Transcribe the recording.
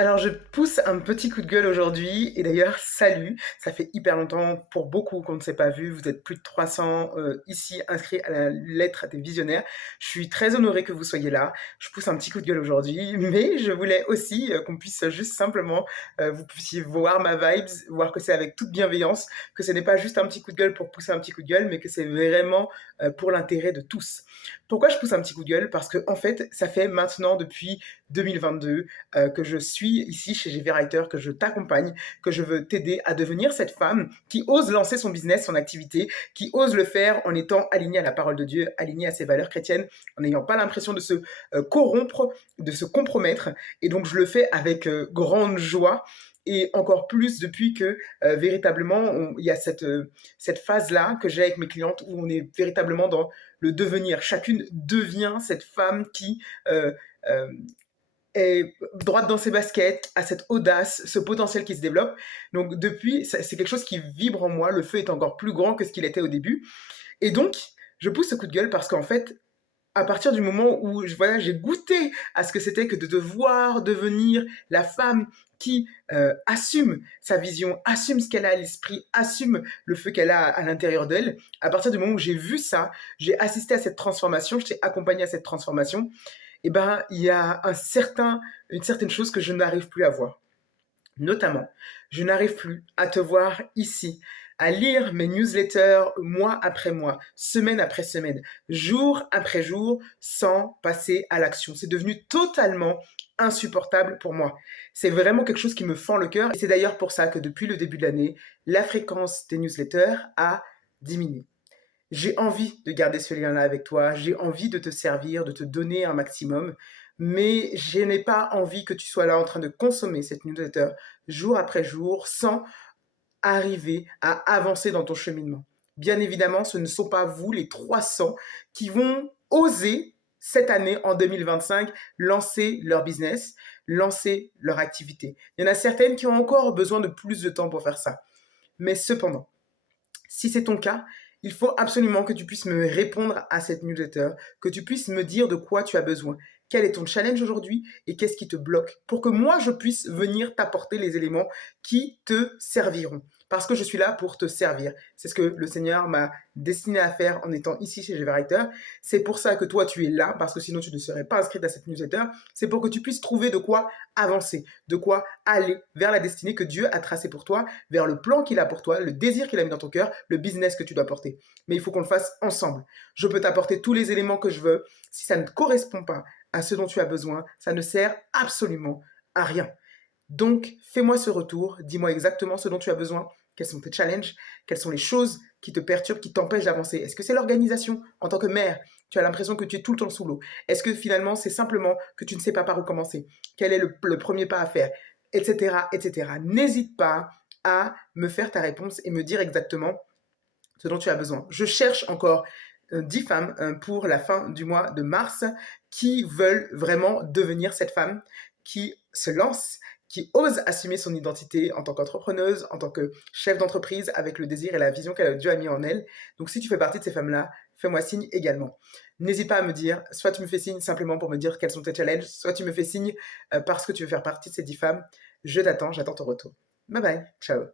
Alors, je pousse un petit coup de gueule aujourd'hui et d'ailleurs, salut! Ça fait hyper longtemps pour beaucoup qu'on ne s'est pas vu. Vous êtes plus de 300 ici inscrits à la lettre des visionnaires. Je suis très honorée que vous soyez là. Je pousse un petit coup de gueule aujourd'hui, mais je voulais aussi qu'on puisse juste simplement, vous puissiez voir ma vibes, voir que c'est avec toute bienveillance, que ce n'est pas juste un petit coup de gueule pour pousser un petit coup de gueule, mais que c'est vraiment pour l'intérêt de tous. Pourquoi je pousse un petit coup de gueule? Parce que en fait, ça fait maintenant depuis 2022 que je suis ici chez GV Writer, que je t'accompagne, que je veux t'aider à devenir cette femme qui ose lancer son business, son activité, qui ose le faire en étant alignée à la parole de Dieu, alignée à ses valeurs chrétiennes, en n'ayant pas l'impression de se corrompre, de se compromettre. Et donc, je le fais avec grande joie. Et encore plus depuis que véritablement, il y a cette phase-là que j'ai avec mes clientes où on est véritablement dans le devenir. Chacune devient cette femme qui euh, est droite dans ses baskets, a cette audace, ce potentiel qui se développe. Donc depuis, c'est quelque chose qui vibre en moi. Le feu est encore plus grand que ce qu'il était au début. Et donc, je pousse ce coup de gueule parce qu'en fait, à partir du moment où voilà, j'ai goûté à ce que c'était que de devoir devenir la femme qui assume sa vision, assume ce qu'elle a à l'esprit, assume le feu qu'elle a à l'intérieur d'elle, à partir du moment où j'ai vu ça, j'ai assisté à cette transformation, je t'ai accompagné à cette transformation, et ben il y a une certaine chose que je n'arrive plus à voir. Notamment, je n'arrive plus à te voir ici, à lire mes newsletters mois après mois, semaine après semaine, jour après jour, sans passer à l'action. C'est devenu totalement insupportable pour moi. C'est vraiment quelque chose qui me fend le cœur. Et c'est d'ailleurs pour ça que depuis le début de l'année, la fréquence des newsletters a diminué. J'ai envie de garder ce lien-là avec toi, j'ai envie de te servir, de te donner un maximum, mais je n'ai pas envie que tu sois là en train de consommer cette newsletter jour après jour sans arriver à avancer dans ton cheminement. Bien évidemment, ce ne sont pas vous, les 300, qui vont oser cette année, en 2025, lancer leur business, lancer leur activité. Il y en a certaines qui ont encore besoin de plus de temps pour faire ça. Mais cependant, si c'est ton cas, il faut absolument que tu puisses me répondre à cette newsletter, que tu puisses me dire de quoi tu as besoin. Quel est ton challenge aujourd'hui et qu'est-ce qui te bloque pour que moi, je puisse venir t'apporter les éléments qui te serviront. Parce que je suis là pour te servir. C'est ce que le Seigneur m'a destiné à faire en étant ici chez GV Writer. C'est pour ça que toi, tu es là, parce que sinon, tu ne serais pas inscrite à cette newsletter. C'est pour que tu puisses trouver de quoi avancer, de quoi aller vers la destinée que Dieu a tracée pour toi, vers le plan qu'il a pour toi, le désir qu'il a mis dans ton cœur, le business que tu dois porter. Mais il faut qu'on le fasse ensemble. Je peux t'apporter tous les éléments que je veux. Si ça ne correspond pas à ce dont tu as besoin, ça ne sert absolument à rien. Donc, fais-moi ce retour, dis-moi exactement ce dont tu as besoin, quels sont tes challenges, quelles sont les choses qui te perturbent, qui t'empêchent d'avancer. Est-ce que c'est l'organisation en tant que mère? Tu as l'impression que tu es tout le temps sous l'eau. Est-ce que finalement, c'est simplement que tu ne sais pas par où commencer? Quel est le premier pas à faire? Etc., etc. N'hésite pas à me faire ta réponse et me dire exactement ce dont tu as besoin. Je cherche encore 10 femmes pour la fin du mois de mars qui veulent vraiment devenir cette femme qui se lance, qui ose assumer son identité en tant qu'entrepreneuse, en tant que chef d'entreprise avec le désir et la vision que Dieu a mis en elle. Donc si tu fais partie de ces femmes-là, fais-moi signe également. N'hésite pas à me dire, soit tu me fais signe simplement pour me dire quels sont tes challenges, soit tu me fais signe parce que tu veux faire partie de ces 10 femmes. Je t'attends, j'attends ton retour. Bye bye, ciao.